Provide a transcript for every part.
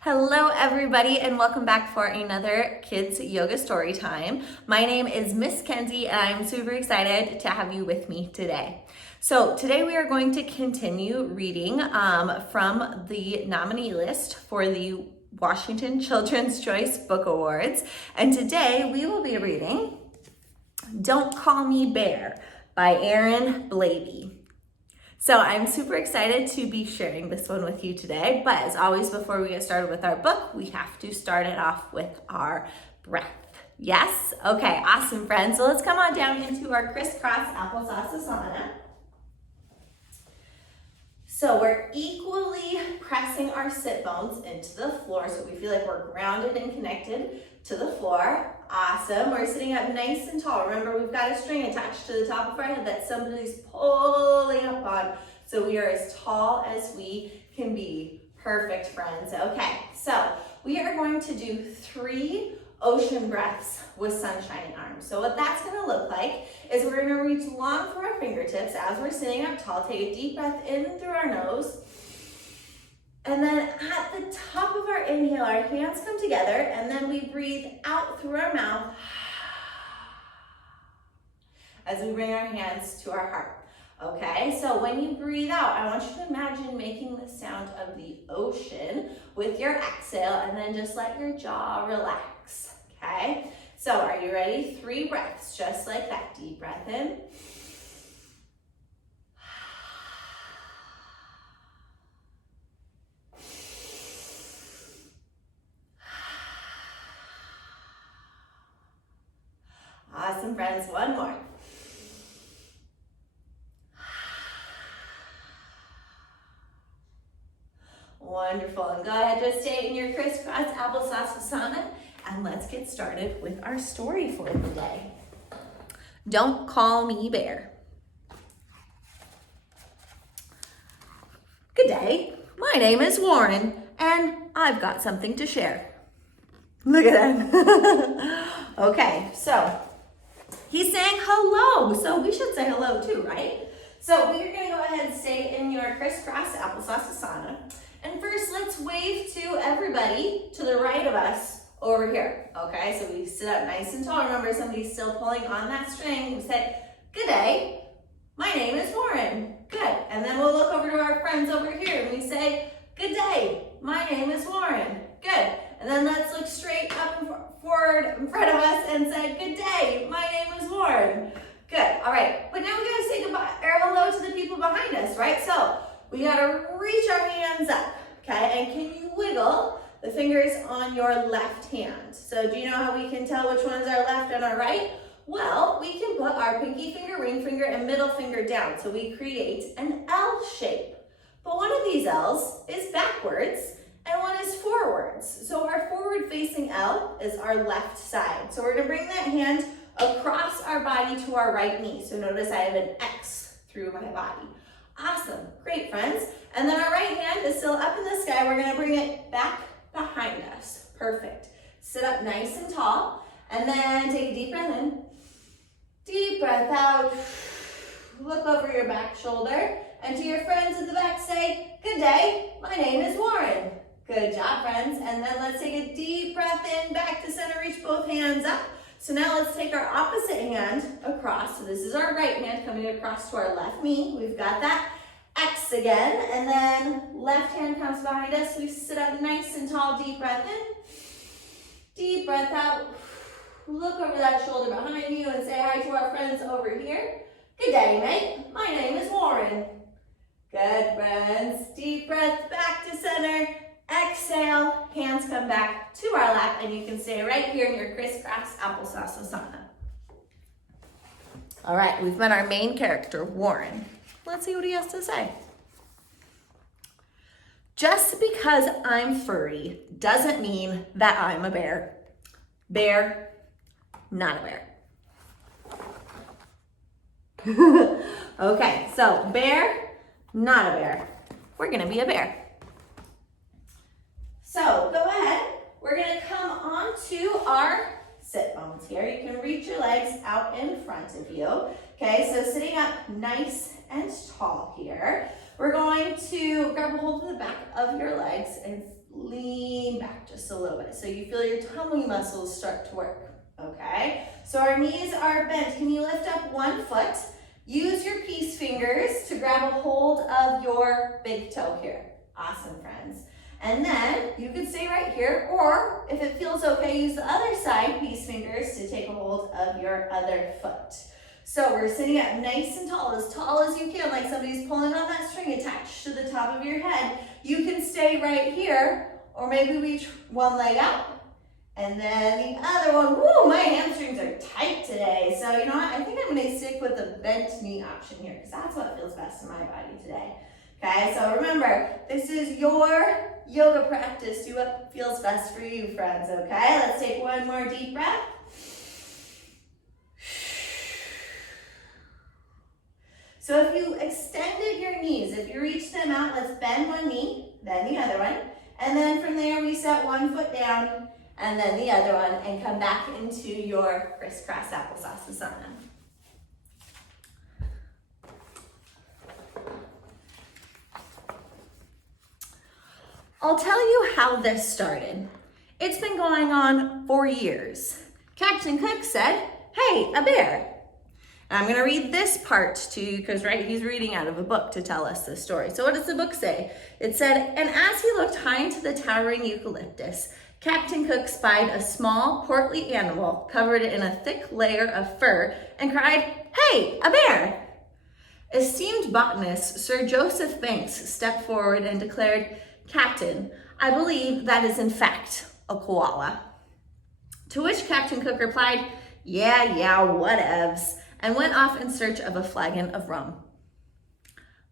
Hello everybody and welcome back for another Kids Yoga Story Time. My name is Miss Kenzie and I'm super excited to have you with me today. So today we are going to continue reading from the nominee list for the Washington Children's Choice Book Awards. And today we will be reading Don't Call Me Bear by Erin Blabey. So I'm super excited to be sharing this one with you today, but as always, before we get started with our book, we have to start it off with our breath. Yes? Okay, awesome friends. So let's come on down into our crisscross applesauce asana. So we're equally pressing our sit bones into the floor so we feel like we're grounded and connected to the floor. Awesome. We're sitting up nice and tall. Remember, we've got a string attached to the top of our head that somebody's pulling up on. So we are as tall as we can be. Perfect, friends. Okay, so we are going to do 3 ocean breaths with sunshine arms. So what that's going to look like is we're going to reach long through our fingertips as we're sitting up tall. Take a deep breath in through our nose. And then at the top of our inhale, our hands come together and then we breathe out through our mouth as we bring our hands to our heart. Okay, so when you breathe out, I want you to imagine making the sound of the ocean with your exhale and then just let your jaw relax. Okay, so are you ready? 3 breaths, just like that. Deep breath in. Awesome, friends. One more. Wonderful. And go ahead, just stay in your crisscross applesauce asana, and let's get started with our story for the day. Don't Call Me Bear. Good day. My name is Warren, and I've got something to share. Look at that. Okay, so he's saying hello, so we should say hello too, right? So we're gonna go ahead and stay in your crisscross applesauce asana. And first, let's wave to everybody to the right of us over here, okay? So we sit up nice and tall. Remember, somebody's still pulling on that string. We say, good day, my name is Warren. Good, and then we'll look over to our friends over here and we say, good day, my name is Warren. Good. And then let's look straight up and forward in front of us and say, good day, my name is Warren. Good, all right. But now we gotta say goodbye or hello to the people behind us, right? So we gotta reach our hands up, okay? And can you wiggle the fingers on your left hand? So do you know how we can tell which one's our left and our right? Well, we can put our pinky finger, ring finger, and middle finger down. So we create an L shape. But one of these L's is backwards and one is forwards. So our forward facing L is our left side. So we're gonna bring that hand across our body to our right knee. So notice I have an X through my body. Awesome, great friends. And then our right hand is still up in the sky. We're gonna bring it back behind us. Perfect. Sit up nice and tall. And then take a deep breath in. Deep breath out. Look over your back shoulder. And to your friends in the back say, good day, my name is Warren. Good job, friends. And then let's take a deep breath in, back to center, reach both hands up. So now let's take our opposite hand across. So this is our right hand coming across to our left knee. We've got that X again. And then left hand comes behind us. We sit up nice and tall. Deep breath in. Deep breath out. Look over that shoulder behind you and say hi to our friends over here. Good day, mate. My name is Warren. Good, friends. Deep breath back to center. Exhale, hands come back to our lap, and you can stay right here in your crisscross applesauce asana. All right, we've met our main character, Warren. Let's see what he has to say. Just because I'm furry doesn't mean that I'm a bear. Bear, not a bear. Okay, so bear, not a bear. We're gonna be a bear. So go ahead, we're gonna come onto our sit bones here. You can reach your legs out in front of you. Okay, so sitting up nice and tall here. We're going to grab a hold of the back of your legs and lean back just a little bit so you feel your tummy muscles start to work, okay? So our knees are bent. Can you lift up one foot? Use your peace fingers to grab a hold of your big toe here. Awesome, friends. And then you can stay right here, or if it feels okay, use the other side, peace fingers, to take a hold of your other foot. So we're sitting up nice and tall as you can, like somebody's pulling on that string attached to the top of your head. You can stay right here, or maybe reach one leg out, and then the other one. Woo, my hamstrings are tight today. So you know what, I think I'm gonna stick with the bent knee option here, because that's what feels best in my body today. Okay, so remember, this is your yoga practice. Do what feels best for you, friends, okay? Let's take one more deep breath. So if you extended your knees, if you reach them out, let's bend one knee, then the other one. And then from there, we set one foot down, and then the other one, and come back into your crisscross applesauce asana. I'll tell you how this started. It's been going on for years. Captain Cook said, hey, a bear. And I'm gonna read this part to you because he's reading out of a book to tell us this story. So what does the book say? It said, and as he looked high into the towering eucalyptus, Captain Cook spied a small, portly animal covered in a thick layer of fur and cried, hey, a bear. Esteemed botanist Sir Joseph Banks stepped forward and declared, Captain, I believe that is in fact a koala. To which Captain Cook replied, yeah, whatevs, and went off in search of a flagon of rum.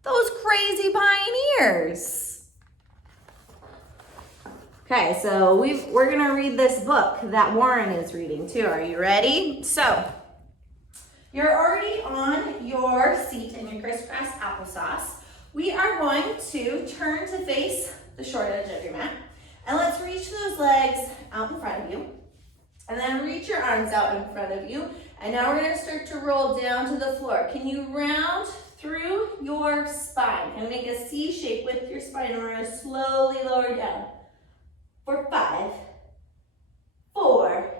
Those crazy pioneers. Okay, so we're gonna read this book that Warren is reading too. Are you ready? So, you're already on your seat in your crisscross applesauce. We are going to turn to face the short edge of your mat. And let's reach those legs out in front of you. And then reach your arms out in front of you. And now we're gonna start to roll down to the floor. Can you round through your spine and make a C shape with your spine? And we're gonna slowly lower down. For 5, 4,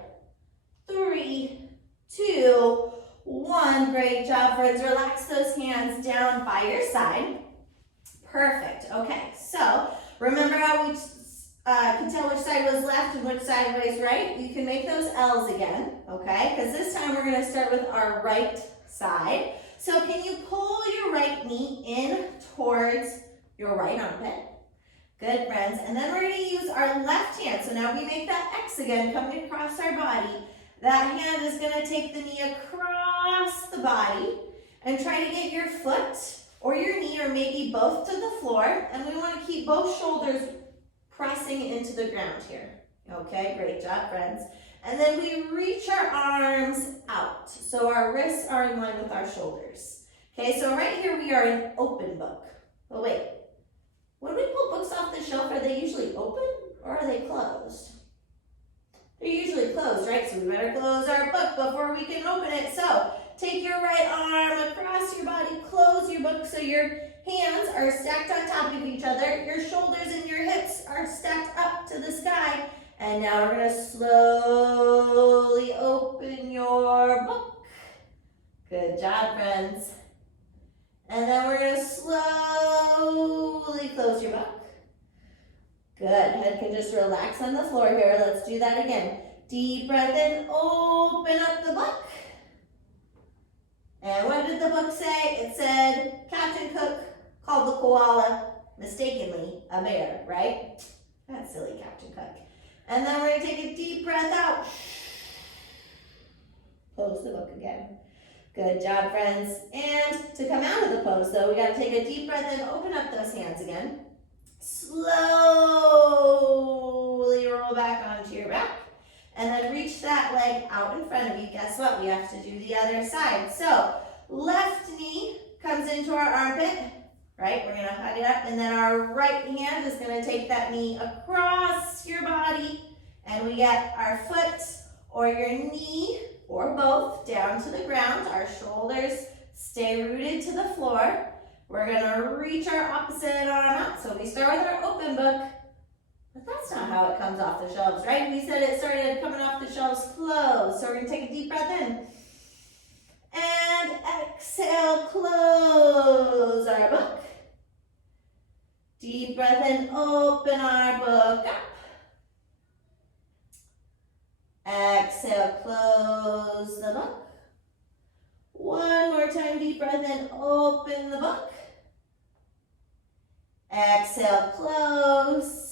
3, 2, 1. Great job, friends. Relax those hands down by your side. Perfect. Okay, so remember how we can tell which side was left and which side was right? You can make those L's again, okay? Because this time we're going to start with our right side. So can you pull your right knee in towards your right armpit? Good, friends. And then we're going to use our left hand. So now we make that X again, coming across our body. That hand is going to take the knee across the body and try to get your foot or your knee or maybe both to the floor. And we want to keep both shoulders pressing into the ground here. Okay, great job, friends. And then we reach our arms out. So our wrists are in line with our shoulders. Okay, so right here we are in open book. But wait, when we pull books off the shelf, are they usually open or are they closed? They're usually closed, right? So we better close our book before we can open it. So take your right arm across your body, close your book so your hands are stacked on top of each other. Your shoulders and your hips are stacked up to the sky. And now we're going to slowly open your book. Good job, friends. And then we're going to slowly close your book. Good. Head can just relax on the floor here. Let's do that again. Deep breath in, open up the book. And what did the book say? It said, Captain Cook called the koala mistakenly a bear, right? That's silly, Captain Cook. And then we're going to take a deep breath out. Close the book again. Good job, friends. And to come out of the pose, though, we got to take a deep breath in, open up those hands again. Slowly roll back onto your back. And then reach that leg out in front of you. Guess what? We have to do the other side. So left knee comes into our armpit, right? We're going to hug it up. And then our right hand is going to take that knee across your body. And we get our foot or your knee or both down to the ground. Our shoulders stay rooted to the floor. We're going to reach our opposite arm out. So we start with our open book. But that's not how it comes off the shelves, right? We said it started coming off the shelves closed. So we're gonna take a deep breath in. And exhale, close our book. Deep breath in, open our book up. Exhale, close the book. One more time, deep breath in, open the book. Exhale, close.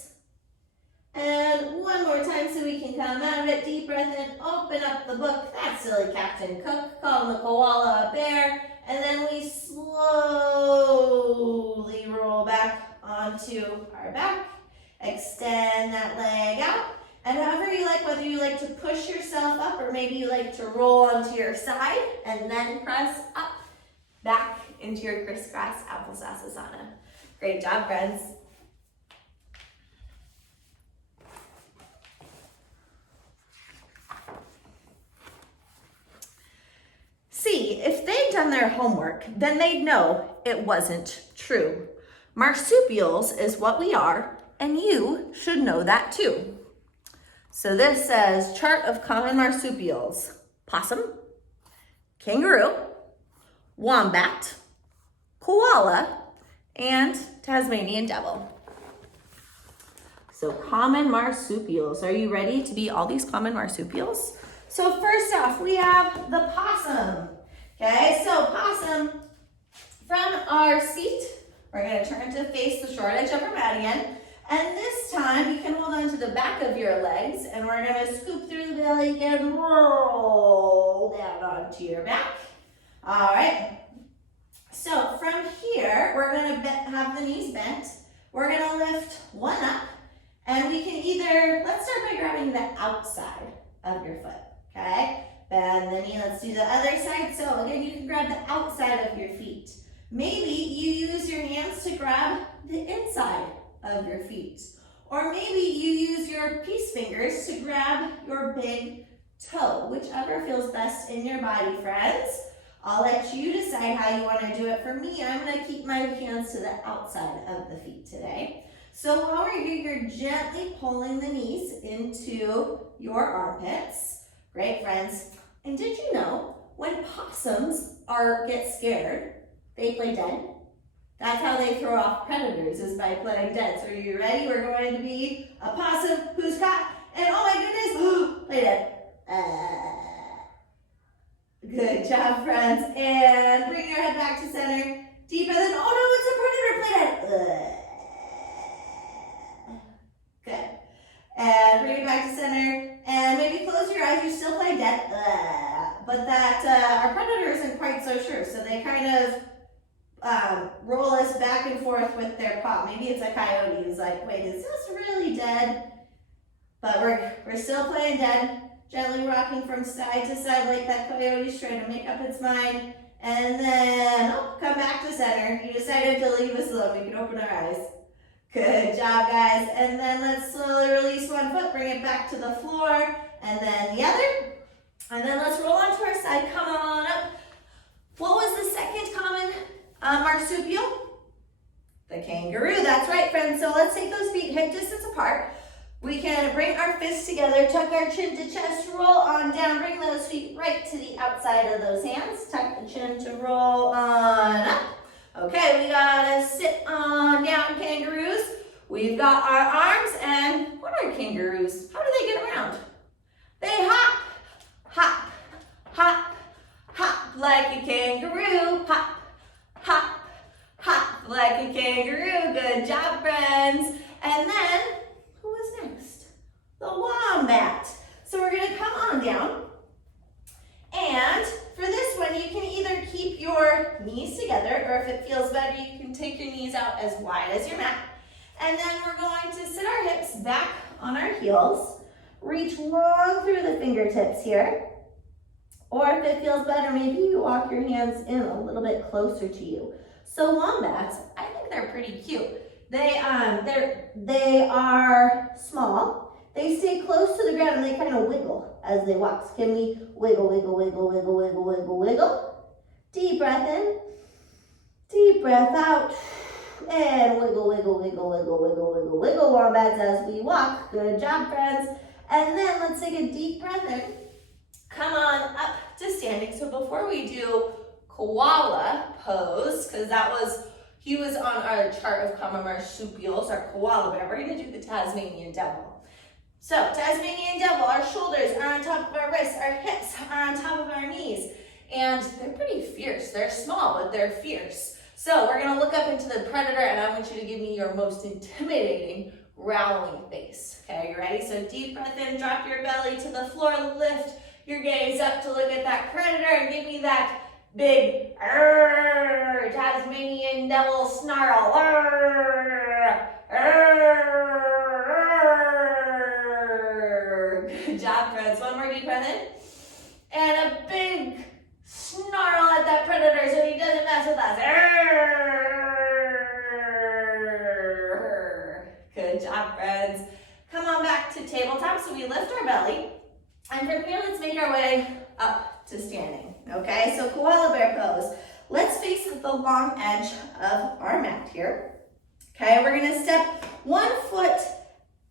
And one more time so we can come out of it. Deep breath in, open up the book. That's silly Captain Cook, calling the koala a bear. And then we slowly roll back onto our back. Extend that leg out. And however you like, whether you like to push yourself up or maybe you like to roll onto your side and then press up, back into your crisscross applesauce asana. Great job, friends. See, if they'd done their homework, then they'd know it wasn't true. Marsupials is what we are, and you should know that too. So this says chart of common marsupials: possum, kangaroo, wombat, koala, and Tasmanian devil. So common marsupials. Are you ready to be all these common marsupials? So first off, we have the possum. Okay, so possum, from our seat, we're gonna turn to face the short edge of our mat again. And this time, you can hold on to the back of your legs, and we're gonna scoop through the belly and roll down onto your back. All right. So from here, we're gonna have the knees bent. We're gonna lift one up, and we can either, let's start by grabbing the outside of your foot, okay? Bend the knee, let's do the other side. So again, you can grab the outside of your feet. Maybe you use your hands to grab the inside of your feet. Or maybe you use your peace fingers to grab your big toe, whichever feels best in your body, friends. I'll let you decide how you want to do it. For me, I'm going to keep my hands to the outside of the feet today. So while we're here, you're gently pulling the knees into your armpits. Great, friends. And did you know when possums get scared, they play dead? That's how they throw off predators, is by playing dead. So are you ready? We're going to be a possum who's caught, and oh my goodness, play dead. Good job, friends. And bring your head back to center. Deep breath in. Oh no, it's a predator. Play dead. Good. And bring it back to center. And maybe close your eyes. You're still playing dead. But that our predator isn't quite so sure. So they kind of roll us back and forth with their paw. Maybe it's a coyote who's like, wait, is this really dead? But we're still playing dead. Gently rocking from side to side like that coyote's trying to make up its mind. And then, come back to center. You decided to leave us alone. We can open our eyes. Good job, guys. And then let's slowly release one foot, bring it back to the floor, and then the other. And then let's roll onto our side. Come on up. What was the second common marsupial? The kangaroo. That's right, friends. So let's take those feet hip distance apart. We can bring our fists together, tuck our chin to chest, roll on down, bring those feet right to the outside of those hands, tuck the chin to roll on up. Okay, we gotta sit on down, kangaroos. We've got our arms, and what are kangaroos? How do they get around? They hop, hop, hop, hop like a kangaroo, hop, hop, hop like a kangaroo. Good job, friends. And then, who is next? The wombat. So we're gonna come on down. And for this one, you can either keep your knees together, or if it feels better, you can take your knees out as wide as your mat. And then we're going to sit our hips back on our heels, reach long through the fingertips here. Or if it feels better, maybe you walk your hands in a little bit closer to you. So wombats, I think they're pretty cute. They are small. They stay close to the ground and they kind of wiggle as they walk. So can we wiggle, wiggle, wiggle, wiggle, wiggle, wiggle, wiggle? Deep breath in, deep breath out. And wiggle, wiggle, wiggle, wiggle, wiggle, wiggle, wiggle, wombats, as we walk. Good job, friends. And then let's take a deep breath in. Come on up to standing. So before we do koala pose, because he was on our chart of common marsupials, our koala bear, we're going to do the Tasmanian devil. So Tasmanian devil, our shoulders are on top of our wrists, our hips are on top of our knees, and they're pretty fierce. They're small, but they're fierce. So we're going to look up into the predator, and I want you to give me your most intimidating growling face. Okay, you ready? So deep breath in, drop your belly to the floor, lift your gaze up to look at that predator, and give me that big Tasmanian devil snarl. Good job, friends. One more deep breath in. And a big snarl at that predator so he doesn't mess with us. Good job, friends. Come on back to tabletop. So we lift our belly. And from here, let's make our way up to standing. Okay, so koala bear pose. Let's face the long edge of our mat here. Okay, we're gonna step 1 foot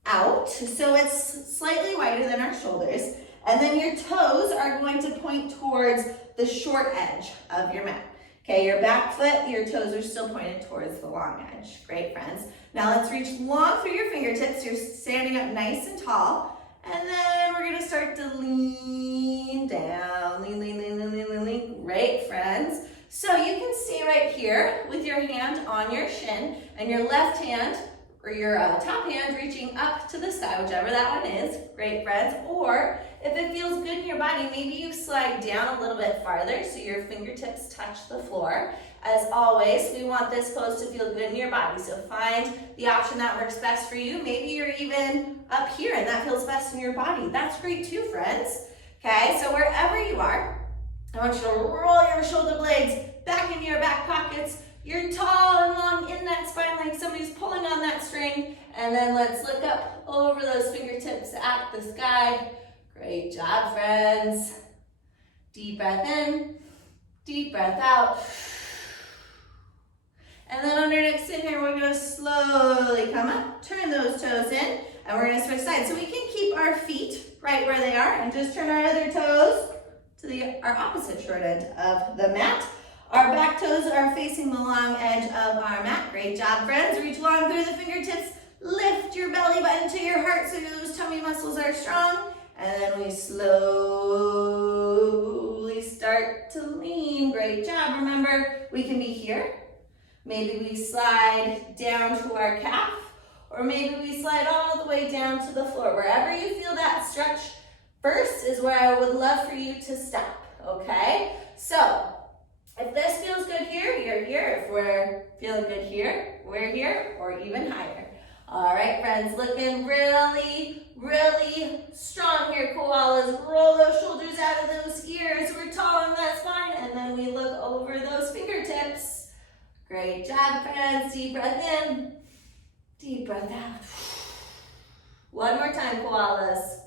out so it's slightly wider than our shoulders. And then your toes are going to point towards the short edge of your mat. Okay, your back foot, your toes are still pointed towards the long edge. Great, friends. Now let's reach long through your fingertips. You're standing up nice and tall. And then we're gonna start to lean down. Lean, lean, lean, lean, lean, lean, lean. Great, friends. So you can stay right here with your hand on your shin and your left hand or your top hand reaching up to the sky, whichever that one is. Great, friends. Or if it feels good in your body, maybe you slide down a little bit farther so your fingertips touch the floor. As always, we want this pose to feel good in your body. So find the option that works best for you. Maybe you're even up here and that feels best in your body. That's great too, friends. Okay, so wherever you are, I want you to roll your shoulder blades back into your back pockets. You're tall and long in that spine like somebody's pulling on that string. And then let's look up over those fingertips at the sky. Great job, friends. Deep breath in, deep breath out. And then on our next inhale, we're gonna slowly come up, turn those toes in, and we're gonna switch sides. So we can keep our feet right where they are and just turn our other toes to our opposite short end of the mat. Our back toes are facing the long edge of our mat. Great job, friends. Reach long through the fingertips. Lift your belly button to your heart so those tummy muscles are strong. And then we slowly start to lean. Great job. Remember, we can be here. Maybe we slide down to our calf, or maybe we slide all the way down to the floor. Wherever you feel that stretch first is where I would love for you to stop, okay? So, if this feels good here, you're here. If we're feeling good here, we're here, or even higher. All right, friends, looking really, really strong here, koalas. Roll those shoulders out of those ears. We're tall on that spine, and then we look over those fingertips. Great job, friends. Deep breath in, deep breath out. One more time, koalas.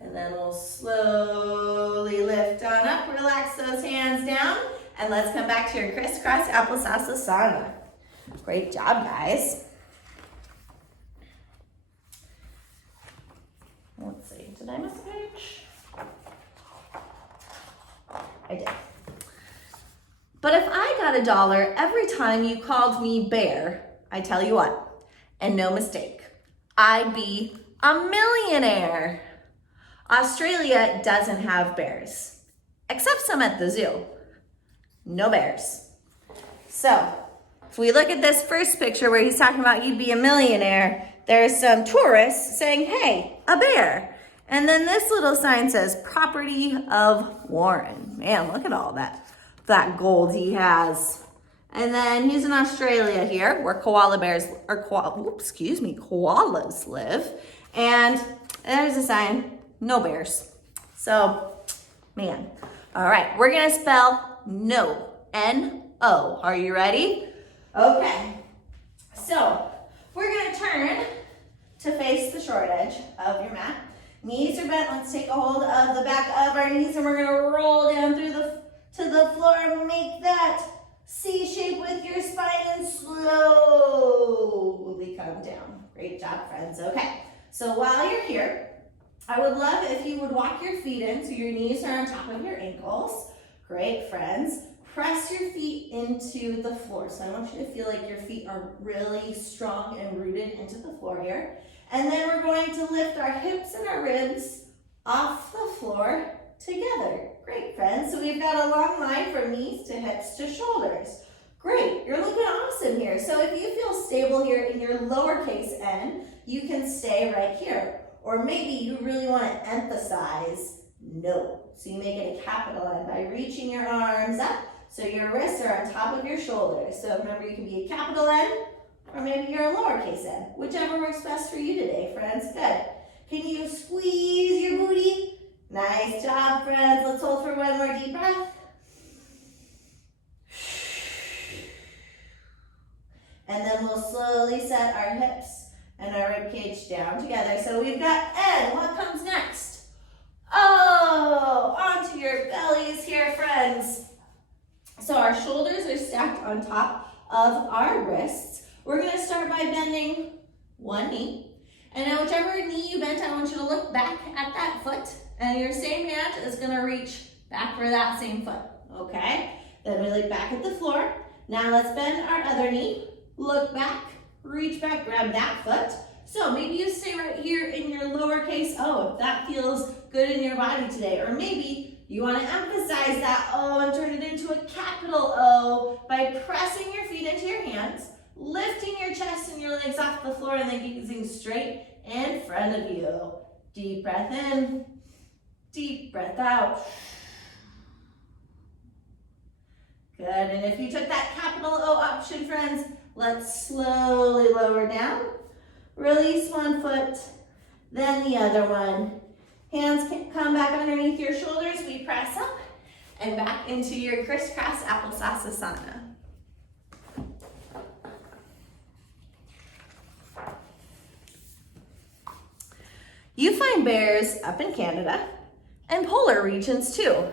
And then we'll slowly lift on up, relax those hands down, and let's come back to your crisscross applesauce asana. Great job, guys. Let's see, did I miss a page? I did. But if I got $1 every time you called me bear, I tell you what, and no mistake, I'd be a millionaire. Australia doesn't have bears, except some at the zoo. No bears. So, if we look at this first picture where he's talking about you'd be a millionaire, there's some tourists saying, hey, a bear. And then this little sign says, property of Warren. Man, look at all that gold he has. And then he's in Australia here, where koalas live. And there's a sign, no bears. So, man. All right, we're gonna spell no, N-O. Are you ready? Okay. So, we're gonna turn to face the short edge of your mat. Knees are bent. Let's take a hold of the back of our knees, and we're gonna roll down to the floor and make C shape with your spine and slowly come down. Great job, friends. Okay, so while you're here, I would love if you would walk your feet in so your knees are on top of your ankles. Great, friends. Press your feet into the floor. So I want you to feel like your feet are really strong and rooted into the floor here. And then we're going to lift our hips and our ribs off the floor together. Great, friends. So we've got a long line from knees to hips to shoulders. Great, you're looking awesome here. So if you feel stable here in your lowercase n, you can stay right here. Or maybe you really want to emphasize no. So you make it a capital N by reaching your arms up so your wrists are on top of your shoulders. So remember, you can be a capital N or maybe you're a lowercase n, whichever works best for you today, friends. Good. Can you squeeze your booty? Nice job, friends. Let's hold for one more deep breath. And then we'll slowly set our hips and our rib cage down together. So we've got N. What comes next? Oh, onto your bellies here, friends. So our shoulders are stacked on top of our wrists. We're going to start by bending one knee. And now whichever knee you bent, I want you to look back at that foot. And your same hand is going to reach back for that same foot. Okay? Then we look back at the floor. Now let's bend our other knee. Look back, reach back, grab that foot. So maybe you stay right here in your lowercase O if that feels good in your body today. Or maybe you want to emphasize that O and turn it into a capital O by pressing your feet into your hands, lifting your chest and your legs off the floor, and then gazing straight in front of you. Deep breath in, deep breath out. Good, and if you took that capital O option, friends, let's slowly lower down. Release one foot, then the other one. Hands can come back underneath your shoulders. We press up and back into your crisscross applesauce asana. You find bears up in Canada and polar regions too.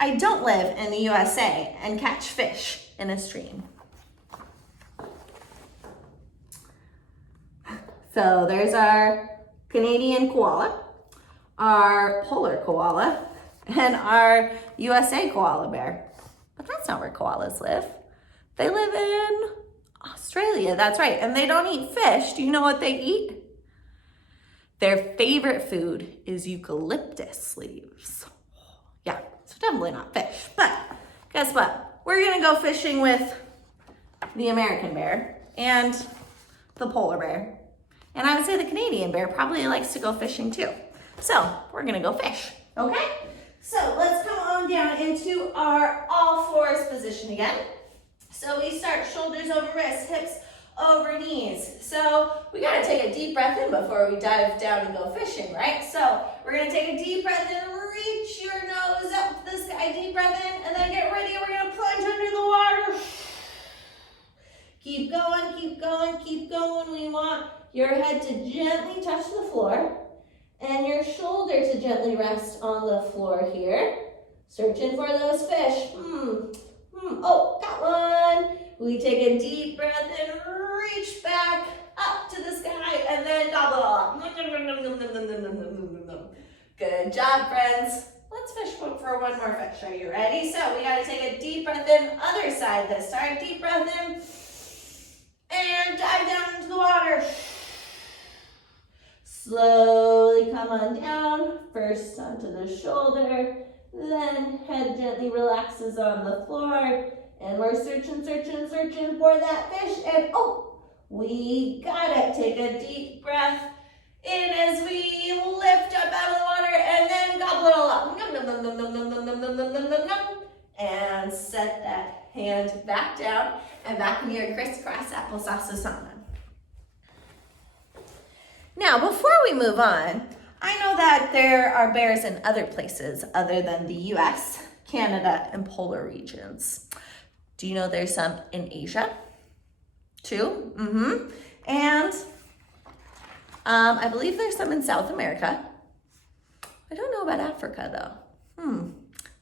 I don't live in the USA and catch fish in a stream. So there's our Canadian koala, our polar koala, and our USA koala bear. But that's not where koalas live. They live in Australia, that's right, and they don't eat fish. Do you know what they eat? Their favorite food is eucalyptus leaves. Yeah, so definitely not fish. But guess what? We're gonna go fishing with the American bear and the polar bear. And I would say the Canadian bear probably likes to go fishing too. So we're gonna go fish, okay? So let's come on down into our all fours position again. So we start shoulders over wrists, hips over knees. So we gotta take a deep breath in before we dive down and go fishing, right? So we're gonna take a deep breath in, reach your nose up to the sky, deep breath in, and then get ready, we're gonna plunge under the water. Keep going, keep going, keep going. We want your head to gently touch the floor and your shoulder to gently rest on the floor here. Searching for those fish. Oh, got one. We take a deep breath and reach back up to the sky and then gobble up. Good job, friends. Let's fish for one more fish. Are you ready? So we gotta take a deep breath in, other side this time. Deep breath in and dive down into the water. Slowly come on down, first onto the shoulder, then head gently relaxes on the floor, and we're searching for that fish, and oh, we got it. Take a deep breath in as we lift up out of the water, and then gobble it all up. And set that hand back down, and back in your crisscross applesauce asana. Now, before we move on, I know that there are bears in other places other than the US, Canada, and polar regions. Do you know there's some in Asia too? And I believe there's some in South America. I don't know about Africa though.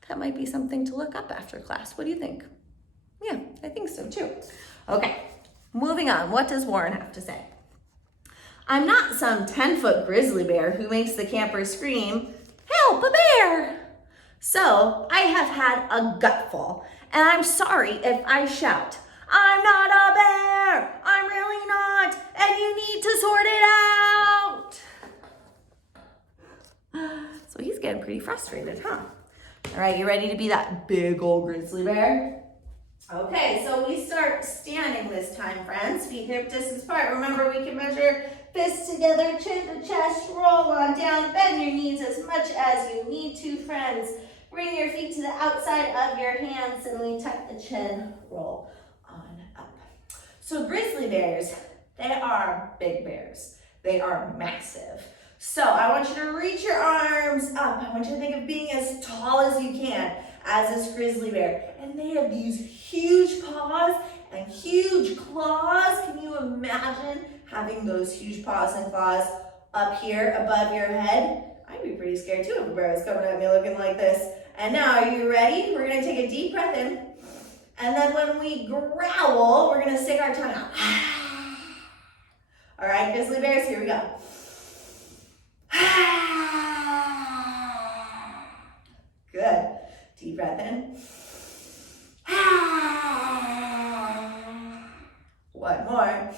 That might be something to look up after class. What do you think? Yeah, I think so too. Okay, moving on. What does Warren have to say? I'm not some 10-foot grizzly bear who makes the campers scream, help, a bear! So I have had a gutful, and I'm sorry if I shout, I'm not a bear, I'm really not, and you need to sort it out. So he's getting pretty frustrated, huh? All right, you ready to be that big old grizzly bear? Okay, so we start standing this time, friends. Feet hip distance apart. Remember, we can measure fists together, chin to chest, roll on down, bend your knees as much as you need to, friends. Bring your feet to the outside of your hands and we tuck the chin, roll on up. So grizzly bears, they are big bears. They are massive. So I want you to reach your arms up. I want you to think of being as tall as you can as this grizzly bear. And they have these huge paws and huge claws. Can you imagine having those huge paws and claws up here above your head? I'd be pretty scared too if a bear was coming at me looking like this. And now, are you ready? We're gonna take a deep breath in. And then when we growl, we're gonna stick our tongue out. All right, grizzly bears, here we go. Good. Deep breath in. One more.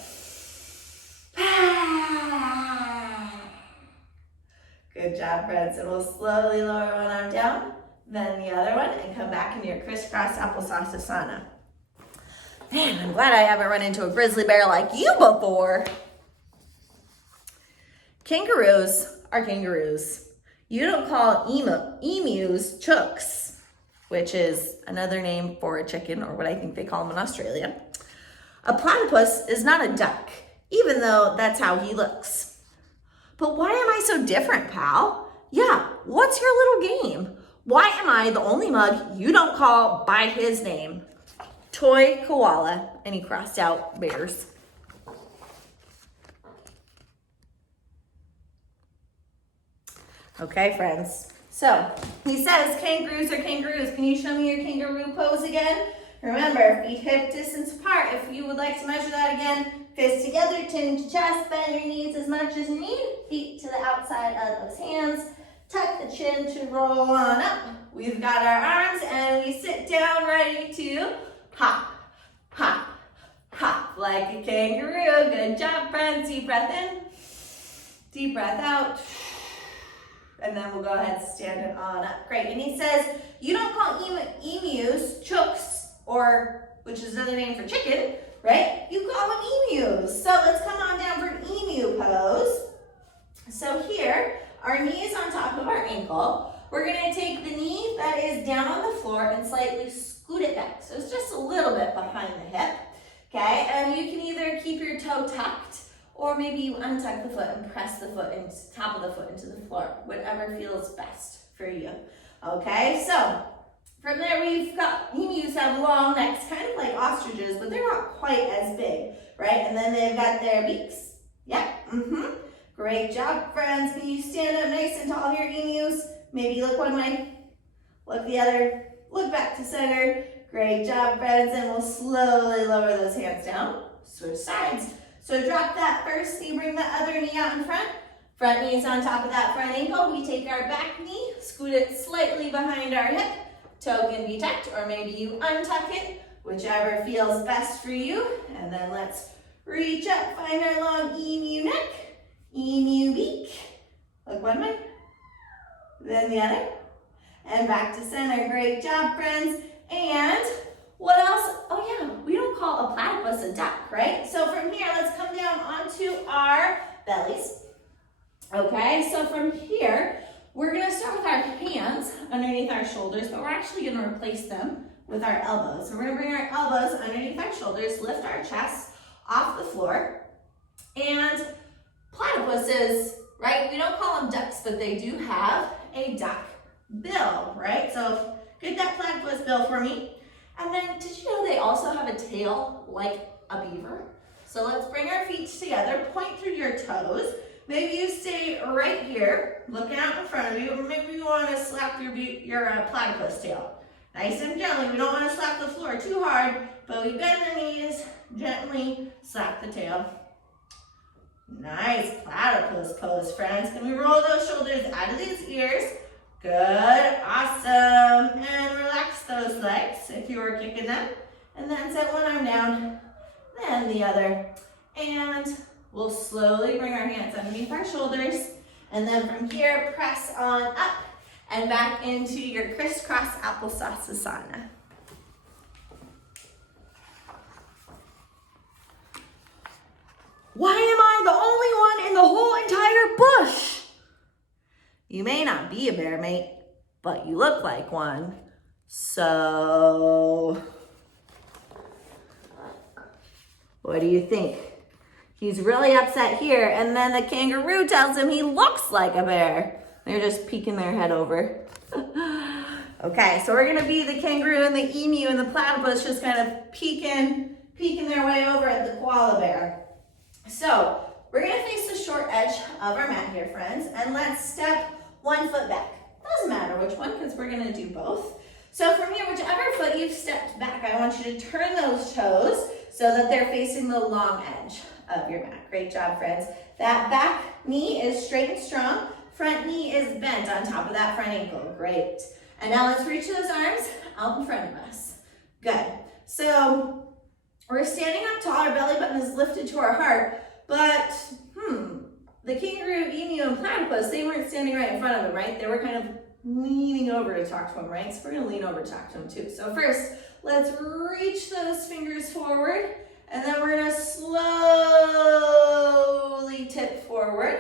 Good job, friends. And we'll slowly lower one arm down, then the other one, and come back into your crisscross applesauce asana. Man, I'm glad I haven't run into a grizzly bear like you before. Kangaroos are kangaroos. You don't call emus chooks, which is another name for a chicken, or what I think they call them in Australia. A platypus is not a duck, even though that's how he looks. But why am I so different, pal? Yeah, what's your little game? Why am I the only mug you don't call by his name? Toy koala, and he crossed out bears. Okay, friends. So he says kangaroos are kangaroos. Can you show me your kangaroo pose again? Remember, feet hip distance apart. If you would like to measure that again, fists together, chin to chest, bend your knees as much as you need. Feet to the outside of those hands. Tuck the chin to roll on up. We've got our arms and we sit down ready to hop, hop, hop like a kangaroo. Good job, friends. Deep breath in, deep breath out. And then we'll go ahead and stand it on up. Great. And he says, you don't call emus chooks, or which is another name for chicken, right? You call them emus. So let's come on down for an emu pose. So here, our knee is on top of our ankle. We're going to take the knee that is down on the floor and slightly scoot it back. So it's just a little bit behind the hip. Okay, and you can either keep your toe tucked, or maybe you untuck the foot and press the foot and top of the foot into the floor, whatever feels best for you. Okay, so from there we've got, emus have long necks, kind of like ostriches, but they're not quite as big, right? And then they've got their beaks. Yep, Great job, friends. Can you stand up nice and tall here, emus? Maybe look one way, look the other, look back to center. Great job, friends, and we'll slowly lower those hands down. Switch sides. So drop that first knee, bring the other knee out in front. Front knee's on top of that front ankle. We take our back knee, scoot it slightly behind our hip. Toe can be tucked, or maybe you untuck it, whichever feels best for you. And then let's reach up, find our long emu neck, emu beak. Look one way, then the other. And back to center. Great job, friends. And what else? Oh yeah, we don't call a platypus a duck, right? So from here, let's come down onto our bellies. Okay, so from here, we're gonna start with our hands underneath our shoulders, but we're actually gonna replace them with our elbows. So we're gonna bring our elbows underneath our shoulders, lift our chest off the floor. And platypuses, right? We don't call them ducks, but they do have a duck bill, right? So get that platypus bill for me. And then, did you know they also have a tail like a beaver? So let's bring our feet together, point through your toes. Maybe you stay right here, looking out in front of you, or maybe you want to slap your platypus tail. Nice and gently. We don't want to slap the floor too hard, but we bend the knees, gently slap the tail. Nice platypus pose, friends. Can we roll those shoulders out of these ears? Good, awesome. And relax those legs if you were kicking them. And then set one arm down, then the other. And we'll slowly bring our hands underneath our shoulders. And then from here, press on up and back into your crisscross applesauce asana. Why am I the only one in the whole entire bush? You may not be a bear, mate, but you look like one. So, what do you think? He's really upset here, and then the kangaroo tells him he looks like a bear. They're just peeking their head over. Okay, so we're gonna be the kangaroo and the emu and the platypus just kind of peeking their way over at the koala bear. So we're gonna face the short edge of our mat here, friends, and let's step 1 foot back. Doesn't matter which one, because we're gonna do both. So from here, whichever foot you've stepped back, I want you to turn those toes so that they're facing the long edge of your mat. Great job, friends. That back knee is straight and strong. Front knee is bent on top of that front ankle. Great. And now let's reach those arms out in front of us. Good. So we're standing up tall, our belly button is lifted to our heart, but the kangaroo, emu, and platypus, they weren't standing right in front of him, right? They were kind of leaning over to talk to him, right? So we're gonna lean over to talk to him too. So first, let's reach those fingers forward, and then we're gonna slowly tip forward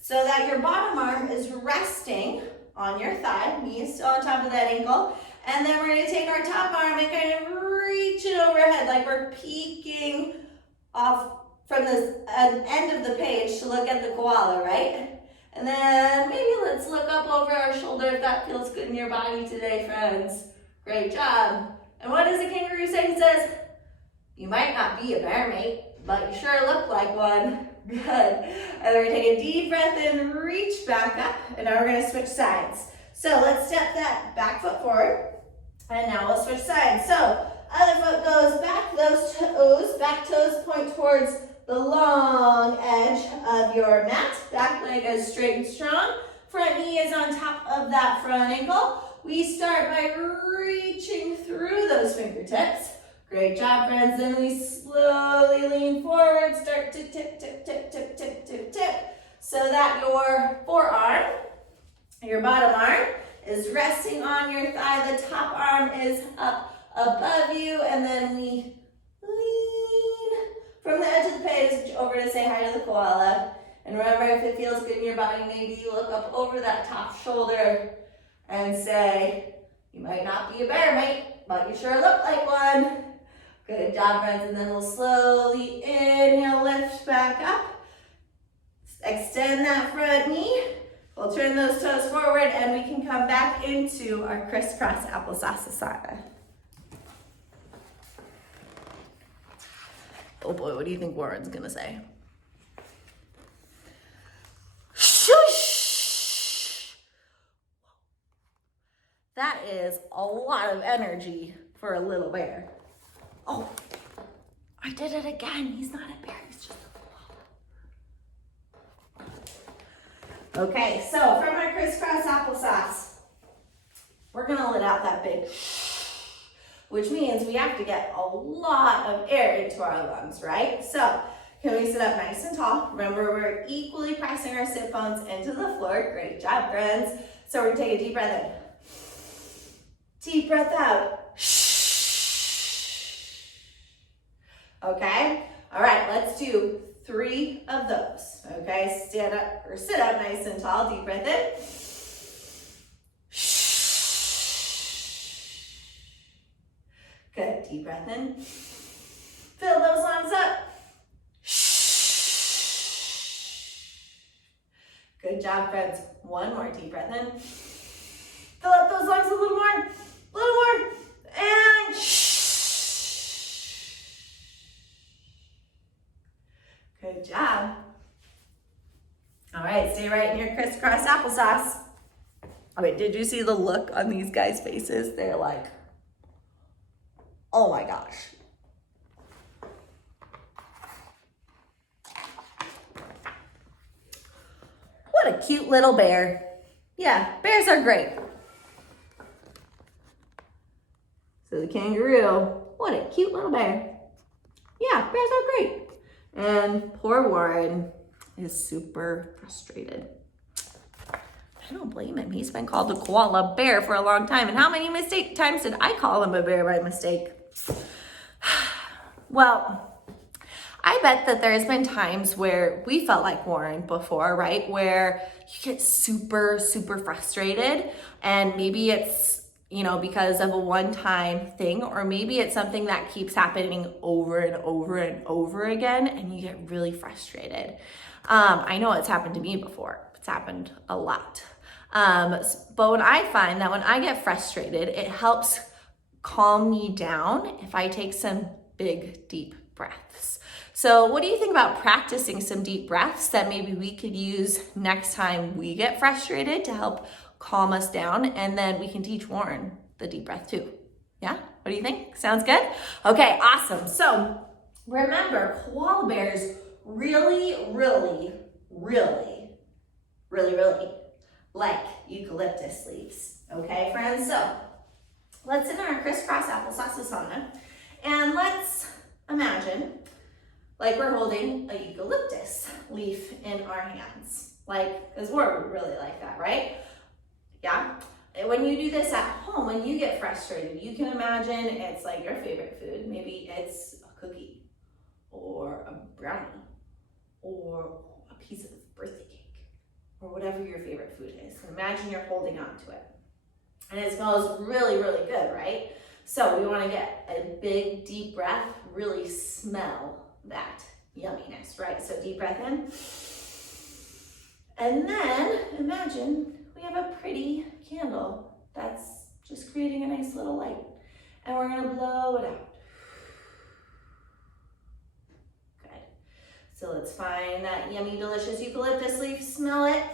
so that your bottom arm is resting on your thigh, knee is still on top of that ankle, and then we're gonna take our top arm and kind of reach it overhead like we're peeking off from this end of the page to look at the koala, right? And then maybe let's look up over our shoulder if that feels good in your body today, friends. Great job. And what does the kangaroo say? He says, you might not be a bear, mate, but you sure look like one. Good. And then we're gonna take a deep breath in, reach back up, and now we're gonna switch sides. So let's step that back foot forward, and now we'll switch sides. So other foot goes back, those toes, back toes point towards the long edge of your mat. Back leg is straight and strong. Front knee is on top of that front ankle. We start by reaching through those fingertips. Great job, friends. Then we slowly lean forward, start to tip, tip, tip, tip, tip, tip, tip, so that your forearm, your bottom arm, is resting on your thigh. The top arm is up above you, and then we lean from the edge of the page over to say hi to the koala. And remember, if it feels good in your body, maybe you look up over that top shoulder and say, you might not be a bear, mate, but you sure look like one. Good job, friends. And then we'll slowly inhale, lift back up. Extend that front knee. We'll turn those toes forward, and we can come back into our crisscross applesauce asana. Oh boy, what do you think Warren's gonna say? Shush! That is a lot of energy for a little bear. Oh, I did it again. He's not a bear, he's just a koala. Okay, so from our crisscross applesauce, we're gonna let out that big, which means we have to get a lot of air into our lungs, right? So can we sit up nice and tall? Remember, we're equally pressing our sit bones into the floor. Great job, friends. So we're gonna take a deep breath in. Deep breath out. Okay? All right, let's do 3 of those. Okay, stand up or sit up nice and tall. Deep breath in. Good, deep breath in. Fill those lungs up. Good job, friends. One more deep breath in. Fill up those lungs a little more, and good job. All right, stay right in your crisscross applesauce. All right, did you see the look on these guys' faces? They're like, Oh my gosh. What a cute little bear. Yeah, bears are great. So the kangaroo, what a cute little bear. Yeah, bears are great. And poor Warren is super frustrated. I don't blame him. He's been called a koala bear for a long time. And how many times did I call him a bear by mistake? Well, I bet that there's been times where we felt like Warren before, right? Where you get super, super frustrated, and maybe it's, because of a one-time thing, or maybe it's something that keeps happening over and over and over again, and you get really frustrated. I know it's happened to me before. It's happened a lot. But when I find that when I get frustrated, it helps calm me down if I take some big, deep breaths. So what do you think about practicing some deep breaths that maybe we could use next time we get frustrated to help calm us down? And then we can teach Warren the deep breath too. Yeah? What do you think? Sounds good? Okay, awesome. So remember, koala bears really like eucalyptus leaves. Okay, friends? So let's in our crisscross applesauce asana, and let's imagine like we're holding a eucalyptus leaf in our hands. Because we're really like that, right? Yeah? And when you do this at home, when you get frustrated, you can imagine it's like your favorite food. Maybe it's a cookie or a brownie or a piece of birthday cake or whatever your favorite food is. Imagine you're holding on to it. And it smells really good, right? So we want to get a big, deep breath, really smell that yumminess, right? So deep breath in. And then imagine we have a pretty candle that's just creating a nice little light. And we're going to blow it out. Good. So let's find that yummy, delicious eucalyptus leaf, smell it,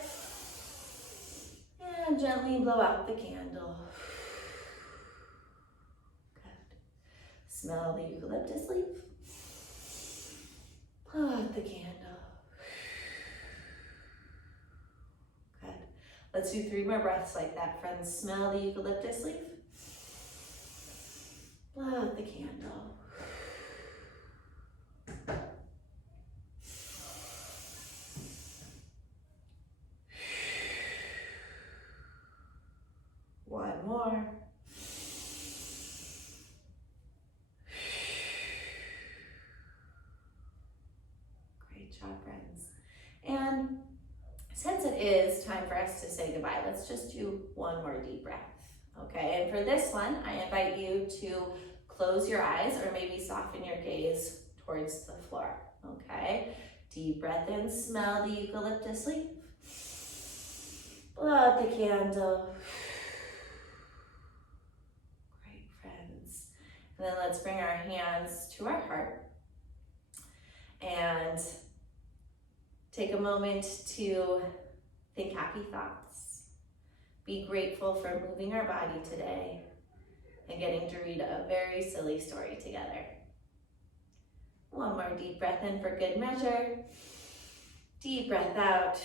and gently blow out the candle. Good. Smell the eucalyptus leaf. Blow out the candle. Good. Let's do 3 more breaths like that, friends. Smell the eucalyptus leaf. Blow out the candle. One more. Great job, friends. And since it is time for us to say goodbye, let's just do one more deep breath, okay? And for this one, I invite you to close your eyes or maybe soften your gaze towards the floor, okay? Deep breath in, smell the eucalyptus leaf. Blow out the candle. Great, friends. And then let's bring our hands to our heart and take a moment to think happy thoughts. Be grateful for moving our body today and getting to read a very silly story together. One more deep breath in for good measure. Deep breath out.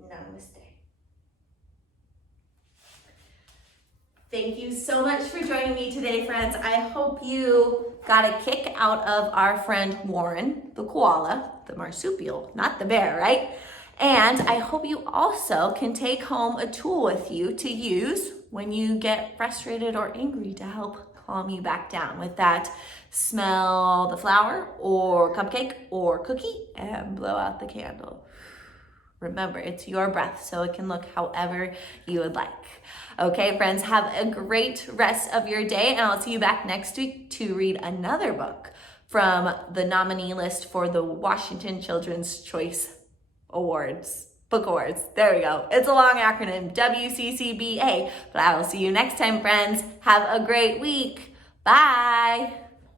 Namaste. Thank you so much for joining me today, friends. I hope you got a kick out of our friend Warren, the koala, the marsupial, not the bear, right? And I hope you also can take home a tool with you to use when you get frustrated or angry to help calm you back down with that. Smell the flower or cupcake or cookie and blow out the candle. Remember, it's your breath, so it can look however you would like. Okay, friends, have a great rest of your day, and I'll see you back next week to read another book from the nominee list for the Washington Children's Choice Awards. Book Awards. There we go. It's a long acronym, WCCBA. But I will see you next time, friends. Have a great week. Bye.